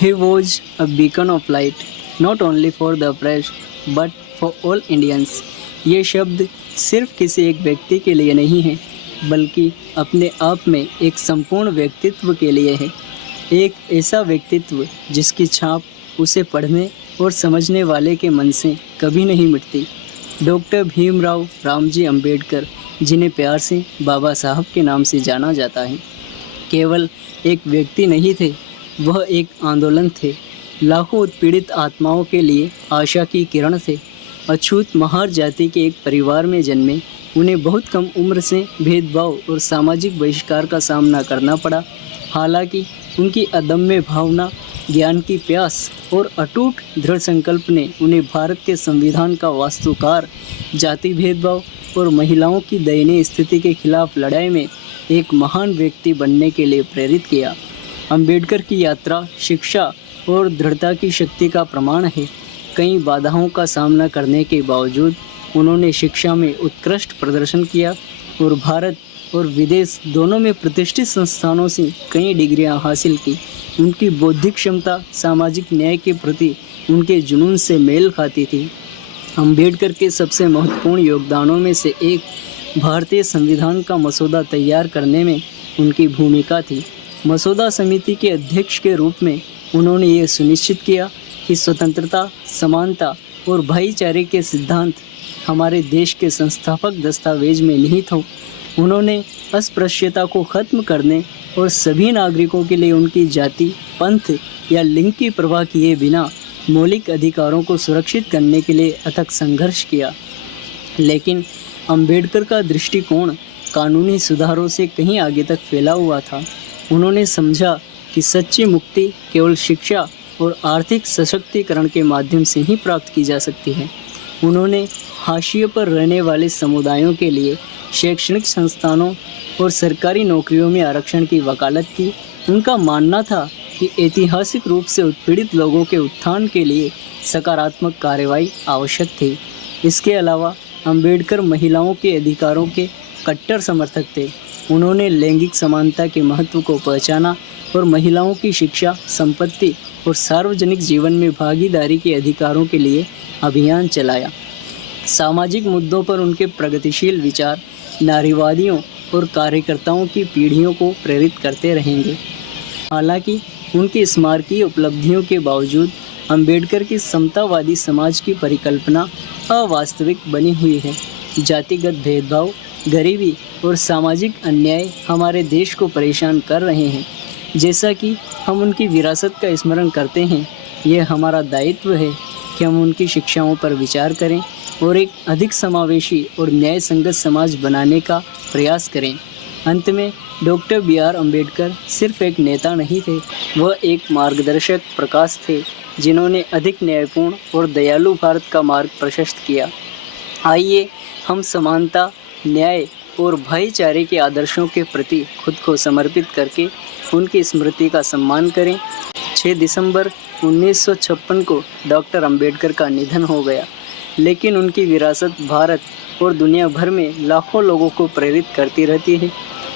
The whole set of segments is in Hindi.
He was a beacon of light, not only for the oppressed, but for all Indians. ये शब्द सिर्फ किसी एक व्यक्ति के लिए नहीं है, बल्कि अपने आप में एक संपूर्ण व्यक्तित्व के लिए है। एक ऐसा व्यक्तित्व जिसकी छाप उसे पढ़ने और समझने वाले के मन से कभी नहीं मिटती। डॉक्टर भीमराव रामजी अंबेडकर, जिन्हें प्यार से बाबा साहब के नाम से जाना जाता है, केवल एक व्यक्ति नहीं थे, वह एक आंदोलन थे। लाखों उत्पीड़ित आत्माओं के लिए आशा की किरण थे। अछूत महार जाति के एक परिवार में जन्मे उन्हें बहुत कम उम्र से भेदभाव और सामाजिक बहिष्कार का सामना करना पड़ा। हालांकि उनकी अदम्य भावना, ज्ञान की प्यास और अटूट दृढ़ संकल्प ने उन्हें भारत के संविधान का वास्तुकार, जाति भेदभाव और महिलाओं की दयनीय स्थिति के खिलाफ लड़ाई में एक महान व्यक्ति बनने के लिए प्रेरित किया। अंबेडकर की यात्रा शिक्षा और दृढ़ता की शक्ति का प्रमाण है। कई बाधाओं का सामना करने के बावजूद उन्होंने शिक्षा में उत्कृष्ट प्रदर्शन किया और भारत और विदेश दोनों में प्रतिष्ठित संस्थानों से कई डिग्रियां हासिल की। उनकी बौद्धिक क्षमता सामाजिक न्याय के प्रति उनके जुनून से मेल खाती थी। अंबेडकर के सबसे महत्वपूर्ण योगदानों में से एक भारतीय संविधान का मसौदा तैयार करने में उनकी भूमिका थी। मसौदा समिति के अध्यक्ष के रूप में उन्होंने ये सुनिश्चित किया कि स्वतंत्रता, समानता और भाईचारे के सिद्धांत हमारे देश के संस्थापक दस्तावेज में निहित हों। उन्होंने अस्पृश्यता को खत्म करने और सभी नागरिकों के लिए उनकी जाति, पंथ या लिंग की परवाह किए बिना मौलिक अधिकारों को सुरक्षित करने के लिए अथक संघर्ष किया। लेकिन अंबेडकर का दृष्टिकोण कानूनी सुधारों से कहीं आगे तक फैला हुआ था। उन्होंने समझा कि सच्ची मुक्ति केवल शिक्षा और आर्थिक सशक्तिकरण के माध्यम से ही प्राप्त की जा सकती है। उन्होंने हाशिए पर रहने वाले समुदायों के लिए शैक्षणिक संस्थानों और सरकारी नौकरियों में आरक्षण की वकालत की। उनका मानना था कि ऐतिहासिक रूप से उत्पीड़ित लोगों के उत्थान के लिए सकारात्मक कार्रवाई आवश्यक थी। इसके अलावा अंबेडकर महिलाओं के अधिकारों के कट्टर समर्थक थे। उन्होंने लैंगिक समानता के महत्व को पहचाना और महिलाओं की शिक्षा, संपत्ति और सार्वजनिक जीवन में भागीदारी के अधिकारों के लिए अभियान चलाया। सामाजिक मुद्दों पर उनके प्रगतिशील विचार नारीवादियों और कार्यकर्ताओं की पीढ़ियों को प्रेरित करते रहेंगे। हालांकि उनकी स्मारकीय उपलब्धियों के बावजूद अंबेडकर की समतावादी समाज की परिकल्पना अवास्तविक बनी हुई है। जातिगत भेदभाव, गरीबी और सामाजिक अन्याय हमारे देश को परेशान कर रहे हैं। जैसा कि हम उनकी विरासत का स्मरण करते हैं, यह हमारा दायित्व है कि हम उनकी शिक्षाओं पर विचार करें और एक अधिक समावेशी और न्याय संगत समाज बनाने का प्रयास करें। अंत में डॉक्टर बी.आर. अंबेडकर सिर्फ एक नेता नहीं थे, वह एक मार्गदर्शक प्रकाश थे जिन्होंने अधिक न्यायपूर्ण और दयालु भारत का मार्ग प्रशस्त किया। आइए हम समानता, न्याय और भाईचारे के आदर्शों के प्रति खुद को समर्पित करके उनकी स्मृति का सम्मान करें। 6 दिसंबर 1956 को डॉक्टर अंबेडकर का निधन हो गया, लेकिन उनकी विरासत भारत और दुनिया भर में लाखों लोगों को प्रेरित करती रहती है।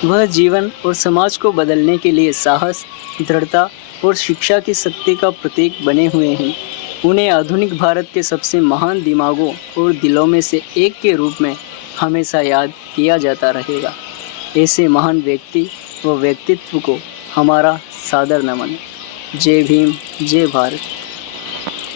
वह जीवन और समाज को बदलने के लिए साहस, दृढ़ता और शिक्षा की शक्ति का प्रतीक बने हुए हैं। उन्हें आधुनिक भारत के सबसे महान दिमागों और दिलों में से एक के रूप में हमेशा याद किया जाता रहेगा। ऐसे महान व्यक्ति व व्यक्तित्व को हमारा सादर नमन। जय भीम, जय भारत।